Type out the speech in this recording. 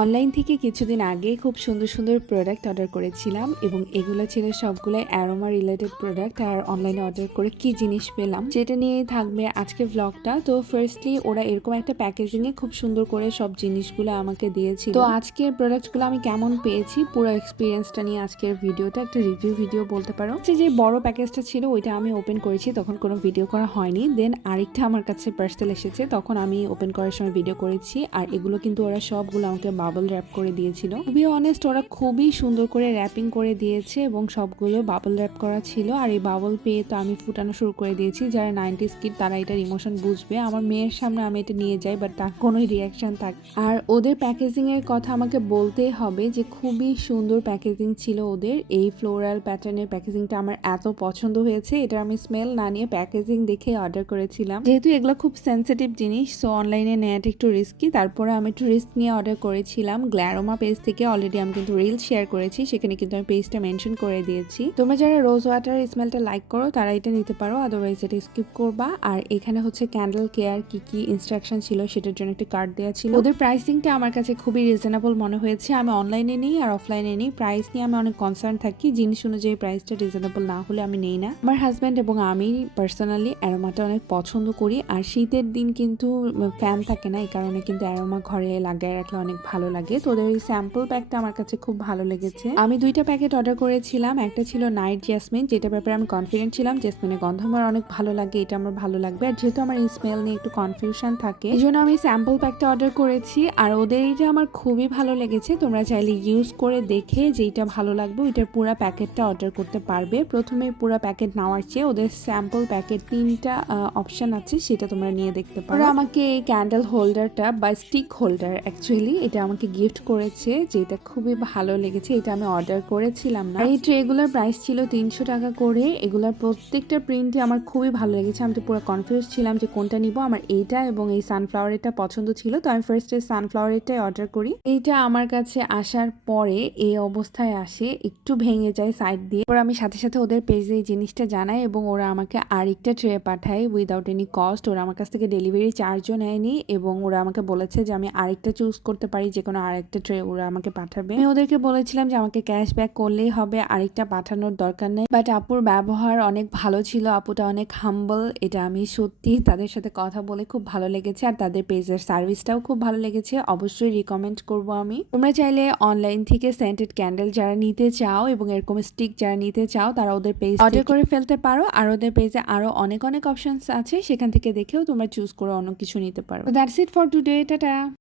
Online থেকে কিছুদিন আগে খুব সুন্দর সুন্দর প্রোডাক্ট অর্ডার করেছিলাম এবং এগুলো ছিল সবগুলো অ্যারোমা রিলেটেড প্রোডাক্ট। আর অনলাইনে অর্ডার করে কি জিনিস পেলাম সেটা নিয়েই থাকবে আজকে ব্লগটা। তো ফার্স্টলি ওরা এরকম একটা প্যাকেজিংয়ে খুব সুন্দর করে সব জিনিসগুলো আমাকে দিয়েছিল। তো আজকের প্রোডাক্টগুলো আমি কেমন পেয়েছি পুরো এক্সপিরিয়েন্সটা নিয়ে আজকের ভিডিওটা একটা রিভিউ ভিডিও বলতে পারো। যে বড় প্যাকেজটা ছিল ওইটা আমি ওপেন করেছি, তখন কোনো ভিডিও করা হয়নি। দেন আরেকটা আমার কাছে পার্সেল এসেছে, তখন আমি ওপেন করার সময় ভিডিও করেছি। আর এগুলো কিন্তু ওরা সবগুলো আমাকে বাবল র্যাপ করে দিয়েছিল। খুবই অনেস্ট, ওরা খুবই সুন্দর করে র্যাপিং করে দিয়েছে এবং সবগুলো বাবল র্যাপ করা ছিল। আর এই বাবল পেয়ে তো আমি ফুটানো শুরু করে দিয়েছি। যারা 90s কিড তারা এটার ইমোশন বুঝবে। আমার মেয়ের সামনে আমি এটা নিয়ে যাই, বাট তার কোনো রিয়াকশন থাকে। আর ওদের প্যাকেজিং এর কথা আমাকে বলতেই হবে যে খুবই সুন্দর প্যাকেজিং ছিল ওদের। এই ফ্লোরাল প্যাটার্নের প্যাকেজিংটা আমার এত পছন্দ হয়েছে। এটা আমি স্মেল না নিয়ে প্যাকেজিং দেখে অর্ডার করেছিলাম, যেহেতু এগুলো খুব সেন্সিটিভ জিনিস, সো অনলাইনে নেওয়াটা একটু রিস্কি। তারপরে আমি একটু রিস্ক নিয়ে অর্ডার করেছিলাম গ্ল্যারোমা পেজ থেকে। অলরেডি আমি কিন্তু রিল শেয়ার করেছি, সেখানে কিন্তু আমি পেজটা মেনশন করে দিয়েছি। তোমরা যারা রোজ ওয়াটার স্মেলটা লাইক করো তারা এটা নিতে পারো, আদারওয়াইজ এটা স্কিপ করবা। আর এখানে হচ্ছে ক্যান্ডেল কেয়ার কি কি ইনস্ট্রাকশন ছিল সেটার জন্য একটা কার্ড দেওয়া ছিল। ওদের প্রাইসিংটা আমার কাছে খুবই রিজনেবল মনে হয়েছে। আমি অনলাইনে নিই আর অফলাইনে নিই, প্রাইস নিয়ে আমি অনেক কনসার্ন থাকি। জিনিস অনুযায়ী প্রাইসটা রিজনেবল না হলে আমি নেই না। আমার হাজব্যান্ড এবং আমি পার্সোনালি অ্যারোমাটা অনেক পছন্দ করি। আর শীতের দিন কিন্তু ফ্যান থাকে না, এই কারণে কিন্তু অ্যারোমা ঘরে লাগায় রাখলে অনেক ভালো লাগে। তো ওদের এই স্যাম্পল প্যাকটা আমার কাছে খুব ভালো লেগেছে। আমি 2টা প্যাকেট অর্ডার করেছিলাম। একটা ছিল নাইট জ্যাসমিন, যেটা ব্যাপারে আমি কনফিডেন্ট ছিলাম। জ্যাসমিনের গন্ধ আমার অনেক ভালো লাগে, এটা আমার ভালো লাগবে। আর যেহেতু আমার এই স্মেল নিয়ে একটু কনফিউশন থাকে, এই জন্য আমি স্যাম্পল প্যাকটা অর্ডার করেছি। আর ওদের এইটা আমার খুবই ভালো লেগেছে। তোমরা চাইলে ইউজ করে দেখে যেটা ভালো লাগবে ওইটার পুরো প্যাকেটটা অর্ডার করতে পারবে। প্রথমে পুরো প্যাকেট নেওয়ার চেয়ে ওদের স্যাম্পল প্যাকেট 3টা অপশন আছে, সেটা তোমরা নিয়ে দেখতে পারো। আমাকে এই ক্যান্ডেল হোল্ডারটা বা স্টিক হোল্ডার অ্যাকচুয়ালি এটা আমাকে গিফট করেছে, যেটা খুবই ভালো লেগেছে। এটা আমি অর্ডার করেছিলাম না। এই ট্রেগুলোর প্রাইস ছিল 300 টাকা করে। এগুলোর প্রত্যেকটা প্রিন্টই আমার খুবই ভালো লেগেছে। আমি তো পুরো কনফিউজ ছিলাম যে কোনটা নিব। আমার এইটা এবং এই সানফ্লাওয়ারেরটা পছন্দ ছিল, তো আমি ফার্স্টে সানফ্লাওয়ারেরটাই অর্ডার করি। এইটা আমার কাছে আসার পরে এই অবস্থায় আসে, একটু ভেঙে যায় সাইড দিয়ে। পরে আমি সাথে সাথে ওদের পেজে এই জিনিসটা জানাই এবং ওরা আমাকে আরেকটা ট্রে পাঠায় উইদাউট এনি কস্ট। ওরা আমার কাছ থেকে ডেলিভারি চার্জও নেয়নি এবং ওরা আমাকে বলেছে যে আমি আরেকটা চুজ করতে পারি, যে কোনো আরেকটা ট্রে ওরা আমাকে পাঠাবে। আমি ওদেরকে বলেছিলাম যে আমাকে ক্যাশব্যাক করলেই হবে, আরেকটা পাঠানোর দরকার নেই। বাট আপুর ব্যবহার অনেক ভালো ছিল, আপুটা অনেক হাম্বল। এটা আমি সত্যি তাদের সাথে কথা বলে খুব ভালো লেগেছে। আর তাদের পেজের সার্ভিসটাও খুব ভালো লেগেছে, অবশ্যই রিকমেন্ড করব আমি। তোমরা চাইলে অনলাইন থেকে সেন্টেড ক্যান্ডেল যারা নিতে চাও এবং এরকম স্টিক যারা নিতে চাও তারা ওদের পেজ অর্ডার করে ফেলতে পারো। আর ওদের পেজে আরো অনেক অনেক অপশনস আছে, সেখান থেকে দেখেও তোমরা চুজ করে অন্য কিছু নিতে পারো। That's it for today, tata.